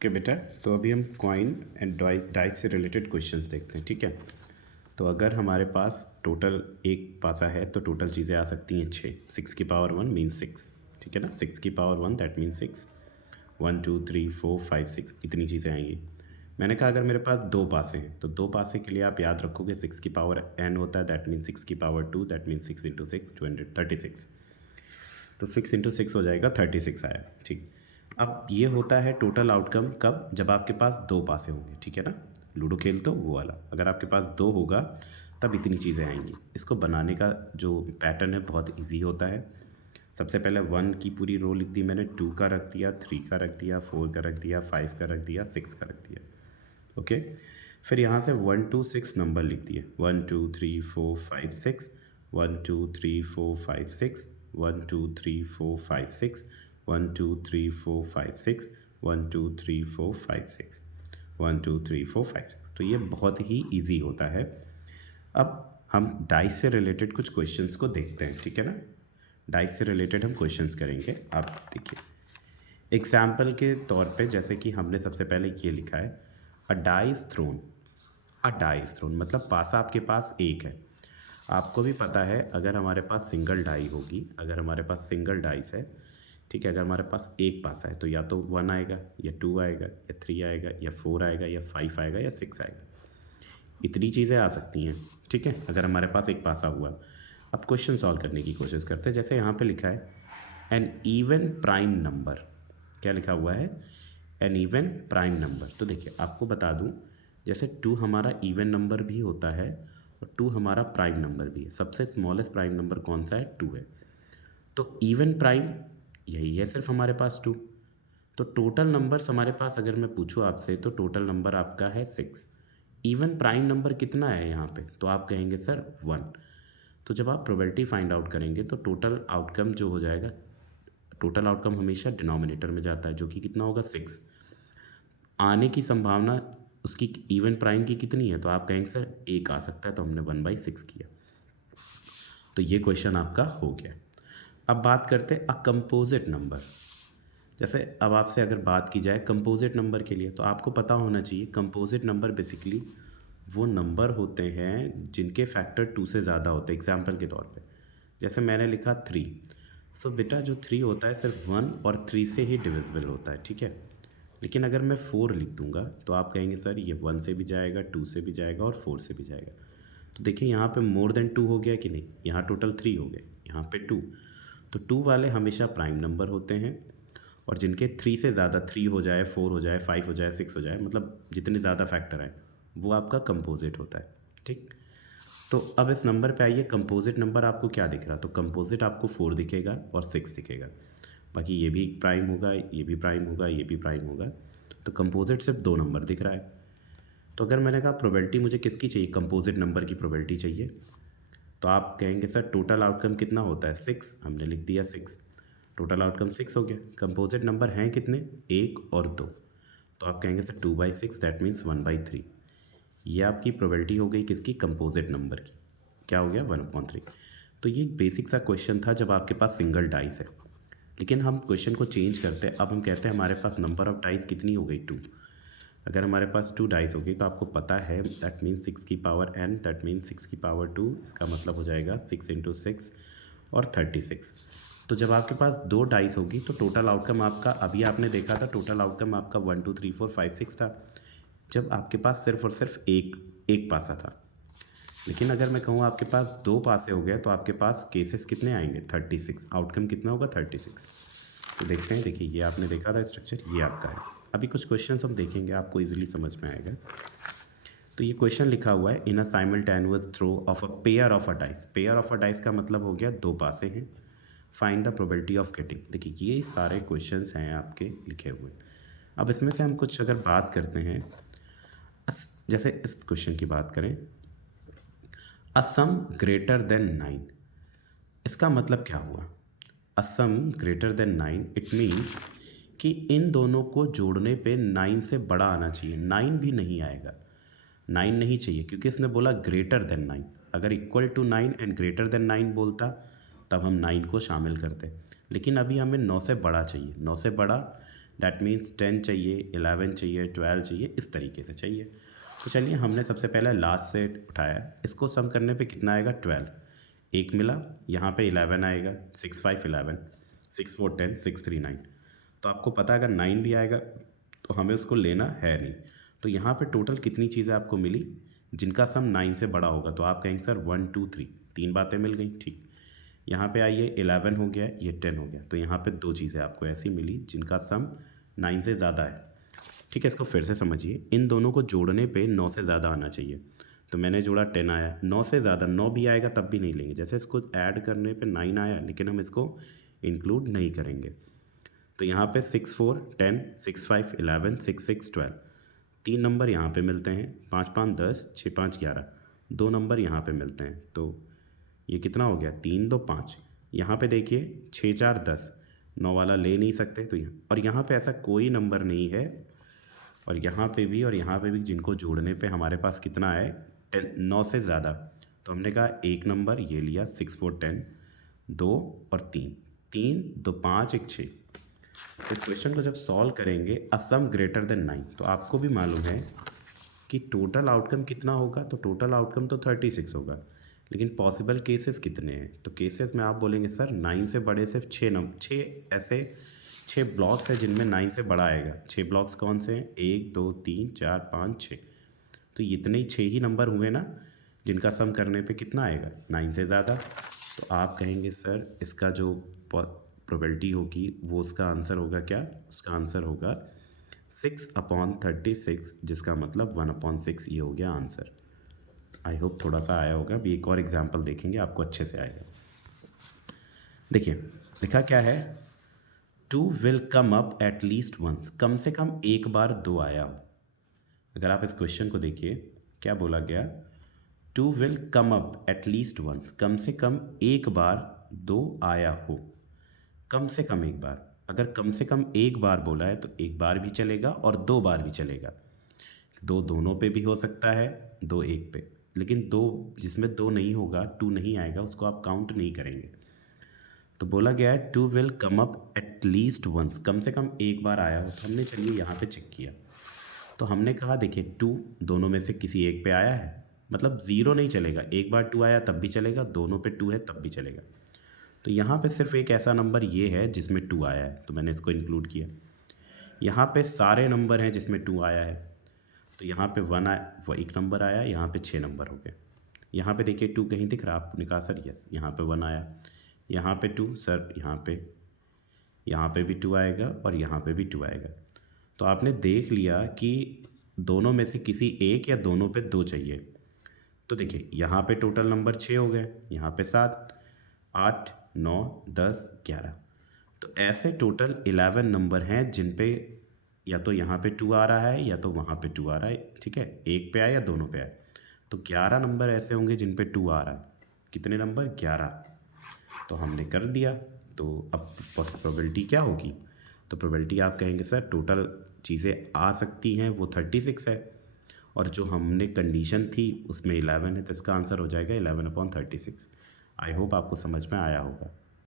Okay बेटा, तो अभी हम कॉइन एंड डाइस से रिलेटेड क्वेश्चंस देखते हैं। ठीक है, तो अगर हमारे पास टोटल एक पासा है तो टोटल चीज़ें आ सकती हैं 6। 6 की पावर 1 मीन्स 6। ठीक है ना, 6 की पावर 1 दैट मीन्स 6। 1 2 3 4 5 6 इतनी चीज़ें आएंगी। मैंने कहा अगर मेरे पास दो पासे हैं तो दो पासे के लिए आप याद रखोगे 6 की पावर n होता है, दैट मीन्स 6 की पावर 2 दैट मीन्स 6 इंटू 6 236। तो 6 इंटू 6 हो जाएगा 36 आया। ठीक, अब ये होता है टोटल आउटकम कब, जब आपके पास दो पासे होंगे। ठीक है ना, लूडो खेलते हो वो वाला, अगर आपके पास दो होगा तब इतनी चीज़ें आएंगी। इसको बनाने का जो पैटर्न है बहुत इजी होता है। सबसे पहले 1 की पूरी रो लिख दी मैंने, 2 का रख दिया, 3 का रख दिया, 4 का रख दिया, 5 का रख दिया, 6 का रख दिया। ओके, फिर यहाँ से 1 2 6 नंबर लिख दिए, 1 2 3 4 5 6, 1 2 3 4 5 6, 1 2 3 4 5 6, 1 2 3 4 5 6, 1 2 3 4 5 6, 1 2 3 4 5 6। तो ये बहुत ही ईजी होता है। अब हम डाइस से रिलेटेड कुछ क्वेश्चंस को देखते हैं। ठीक है ना, डाइस से रिलेटेड हम क्वेश्चंस करेंगे। आप देखिए एग्जाम्पल के तौर पे, जैसे कि हमने सबसे पहले ये लिखा है a dice thrown. A dice thrown मतलब पासा आपके पास एक है। आपको भी पता है अगर हमारे पास सिंगल डाई होगी, अगर हमारे पास सिंगल डाइस है, ठीक है, अगर हमारे पास एक पासा है तो या तो 1 आएगा या 2 आएगा या 3 आएगा या 4 आएगा या 5 आएगा या 6 आएगा। इतनी चीज़ें आ सकती हैं। ठीक है, अगर हमारे पास एक पासा हुआ। अब क्वेश्चन सॉल्व करने की कोशिश करते हैं। जैसे यहाँ पे लिखा है एन इवन प्राइम नंबर। क्या लिखा हुआ है? An even prime number. तो देखिए आपको बता दूं, जैसे 2 हमारा इवन नंबर भी होता है और 2 हमारा प्राइम नंबर भी है। सबसे स्मॉलेस्ट प्राइम नंबर कौन सा है? 2 है। तो इवन प्राइम यही है सिर्फ हमारे पास 2। तो टोटल नंबर्स हमारे पास अगर मैं पूछूँ आपसे तो टोटल नंबर आपका है 6। इवन प्राइम नंबर कितना है यहाँ पे? तो आप कहेंगे सर 1। तो जब आप प्रोबेबिलिटी फाइंड आउट करेंगे तो टोटल आउटकम जो हो जाएगा, टोटल आउटकम हमेशा डिनोमिनेटर में जाता है, जो कि कितना होगा 6। आने की संभावना उसकी इवन प्राइम की कितनी है? तो आप कहेंगे सर 1 आ सकता है, तो हमने 1/6 किया। तो ये क्वेश्चन आपका हो गया। अब बात करते हैं अ कंपोजिट नंबर। जैसे अब आपसे अगर बात की जाए कंपोजिट नंबर के लिए, तो आपको पता होना चाहिए कंपोजिट नंबर बेसिकली वो नंबर होते हैं जिनके फैक्टर 2 से ज़्यादा होते हैं। एग्जाम्पल के तौर पे जैसे मैंने लिखा 3। सो बेटा जो 3 होता है सिर्फ 1 और 3 से ही डिविजिबल होता है। ठीक है, लेकिन अगर मैं 4 लिख दूंगा तो आप कहेंगे सर ये 1 से भी जाएगा, 2 से भी जाएगा और 4 से भी जाएगा। तो देखिए यहाँ पे मोर देन 2 हो गया कि नहीं? यहाँ टोटल 3 हो गए, यहाँ पे 2। तो 2 वाले हमेशा प्राइम नंबर होते हैं, और जिनके 3 से ज़्यादा, 3 हो जाए, 4 हो जाए, 5 हो जाए, 6 हो जाए, मतलब जितने ज़्यादा फैक्टर आए वो आपका कंपोजिट होता है। ठीक, तो अब इस नंबर पे आइए, कंपोजिट नंबर आपको क्या दिख रहा? तो कंपोजिट आपको 4 दिखेगा और 6 दिखेगा। बाकी ये भी प्राइम होगा, ये भी प्राइम होगा, ये भी प्राइम होगा। तो कंपोजिट सिर्फ 2 नंबर दिख रहा है। तो अगर मैंने कहा प्रोबेबिलिटी मुझे किसकी चाहिए? कंपोजिट नंबर की प्रोबेबिलिटी चाहिए। तो आप कहेंगे सर टोटल आउटकम कितना होता है? 6। हमने लिख दिया 6। टोटल आउटकम 6 हो गया। कंपोजिट नंबर हैं कितने? 1 और 2। तो आप कहेंगे सर 2/6 दैट मीन्स 1/3। ये आपकी प्रोबेबिलिटी हो गई किसकी? कंपोजिट नंबर की। क्या हो गया? 1/3। तो ये बेसिक सा क्वेश्चन था जब आपके पास सिंगल डाइस है। लेकिन हम क्वेश्चन को चेंज करते हैं। अब हम कहते हैं हमारे पास नंबर ऑफ डाइस कितनी हो गई? 2। अगर हमारे पास 2 डाइस हो गई तो आपको पता है दैट मीन्स 6 की पावर n, दैट मीन्स 6 की पावर 2। इसका मतलब हो जाएगा 6 इंटू 6 और 36। तो जब आपके पास 2 डाइस होगी तो टोटल आउटकम आपका, अभी आपने देखा था टोटल आउटकम आपका 1 2 3 4 5 6 था, जब आपके पास सिर्फ और सिर्फ एक पासा था। लेकिन अगर मैं कहूँ आपके पास 2 पासे हो गए तो आपके पास केसेस कितने आएंगे? 36। आउटकम कितना होगा? 36। तो देखते हैं, देखिए ये आपने देखा था स्ट्रक्चर, ये आपका है। अभी कुछ क्वेश्चंस हम देखेंगे, आपको इजीली समझ में आएगा। तो ये क्वेश्चन लिखा हुआ है in a simultaneous throw of a pair of a dice. Pair of a dice का मतलब हो गया 2 पासे हैं। Find the probability of getting. देखिए ये सारे क्वेश्चंस हैं आपके लिखे हुए। अब इसमें से हम कुछ अगर बात करते हैं, जैसे इस क्वेश्चन की बात करें, अ सम ग्रेटर देन 9। इसका मतलब क्या हुआ? A sum greater than 9 it means कि इन दोनों को जोड़ने पे 9 से बड़ा आना चाहिए। 9 भी नहीं आएगा, 9 नहीं चाहिए, क्योंकि इसने बोला ग्रेटर देन 9। अगर equal to 9 and greater than 9 बोलता तब हम 9 को शामिल करते, लेकिन अभी हमें 9 से बड़ा चाहिए। 9 से बड़ा दैट मीन्स 10 चाहिए, 11 चाहिए, 12 चाहिए, इस तरीके से चाहिए। तो चलिए हमने सबसे पहले लास्ट से उठाया, इसको सम करने पे कितना आएगा 12, एक मिला, यहाँ पे 11 आएगा, 6 5 11, 6 4 10, 6 3 9। तो आपको पता है अगर 9 भी आएगा तो हमें उसको लेना है नहीं। तो यहाँ पे टोटल कितनी चीज़ें आपको मिली जिनका सम 9 से बड़ा होगा, तो आप कहेंगे सर 1 2 3, 3 बातें मिल गई। ठीक, यहाँ पे आइए 11 हो गया, ये 10 हो गया, तो यहाँ पे 2 चीज़ें आपको ऐसी मिली जिनका सम 9 से ज़्यादा है। ठीक है, इसको फिर से समझिए, इन दोनों को जोड़ने पे 9 से ज़्यादा आना चाहिए। तो मैंने जोड़ा 10 आया, 9 से ज़्यादा 9 भी आएगा तब भी नहीं लेंगे। जैसे इसको ऐड करने पे 9 आया लेकिन हम इसको इंक्लूड नहीं करेंगे। तो यहाँ पे 6 4 10, 6 5 11, 6 6 12, 3 नंबर यहाँ पे मिलते हैं, 5 5 10, 6 5 11, 2 नंबर यहाँ पे मिलते हैं। तो ये कितना हो गया, 3 2 5। यहाँ पे देखिए 6 4 10, 9 वाला ले नहीं सकते तो यहाँ, और यहाँ पे ऐसा कोई नंबर नहीं है, और यहाँ पे भी और यहाँ पे भी जिनको जोड़ने पे हमारे पास कितना है 9 से ज़्यादा। तो हमने कहा एक नंबर ये लिया 6 4 10, 2 और 3, 3 2 5 1 6। इस क्वेश्चन को जब सॉल्व करेंगे अ सम ग्रेटर देन 9, तो आपको भी मालूम है कि टोटल आउटकम कितना होगा, तो टोटल आउटकम तो 36 होगा, लेकिन पॉसिबल केसेस कितने हैं। तो केसेस में आप बोलेंगे सर 9 से बड़े सिर्फ 6 ऐसे 6 ब्लॉक्स हैं जिनमें 9 से बड़ा आएगा। 6 ब्लॉक्स कौन से हैं, 1 2 3 4 5 6, तो इतने ही 6 ही नंबर हुए ना जिनका सम करने पे कितना आएगा 9 से ज़्यादा। तो आप कहेंगे सर इसका जो प्रोबेबिलिटी होगी वो उसका आंसर होगा क्या, उसका आंसर होगा 6/36, जिसका मतलब 1/6 ये हो गया आंसर। आई होप थोड़ा सा आया होगा। अभी एक और एग्जांपल देखेंगे आपको अच्छे से आएगा। देखिए लिखा क्या है, 2 will come up at least once, कम से कम एक बार 2 आया हो। अगर आप इस क्वेश्चन को देखिए क्या बोला गया, 2 will come up at least once, कम से कम एक बार 2 आया हो। कम से कम एक बार, अगर कम से कम एक बार बोला है तो एक बार भी चलेगा और 2 बार भी चलेगा। 2 दोनों पे भी हो सकता है, 2 एक पे, लेकिन 2 जिसमें 2 नहीं होगा, 2 नहीं आएगा, उसको आप काउंट नहीं करेंगे। तो बोला गया है 2 will come up at least once, कम से कम एक बार आया हो। तो हमने चलिए यहाँ पे चेक किया, तो हमने कहा देखिए 2 दोनों में से किसी एक पे आया है, मतलब 0 नहीं चलेगा, एक बार 2 आया तब भी चलेगा, दोनों पे 2 है तब भी चलेगा। तो यहाँ पे सिर्फ एक ऐसा नंबर ये है जिसमें 2 आया है, तो मैंने इसको इंक्लूड किया। यहाँ पे सारे नंबर हैं जिसमें 2 आया है, तो यहाँ पे 1 आया, वो एक नंबर आया, यहाँ पे 6 नंबर हो गए। यहाँ पे देखिए 2 कहीं दिख रहा, आपने कहा सर यस, यहाँ पे 1 आया, यहाँ पे 2 सर, यहाँ पे भी 2 आएगा और यहाँ पे भी 2 आएगा। तो आपने देख लिया कि दोनों में से किसी एक या दोनों पे 2 चाहिए। तो देखिए यहाँ पे टोटल नंबर 6 हो गए, यहाँ पे 7 8 9 10 11, तो ऐसे टोटल 11 नंबर हैं जिन पे या तो यहाँ पे 2 आ रहा है या तो वहाँ पे 2 आ रहा है। ठीक है, एक पे आए या दोनों पे आए, तो 11 नंबर ऐसे होंगे जिन पे 2 आ रहा है। कितने नंबर, 11। तो हमने कर दिया। तो अब प्रोबेबिलिटी क्या होगी, तो प्रोबेबिलिटी आप कहेंगे सर टोटल चीज़ें आ सकती हैं वो 36 है, और जो हमने कंडीशन थी उसमें 11 है, तो इसका आंसर हो जाएगा 11/36। आई होप आपको समझ में आया होगा।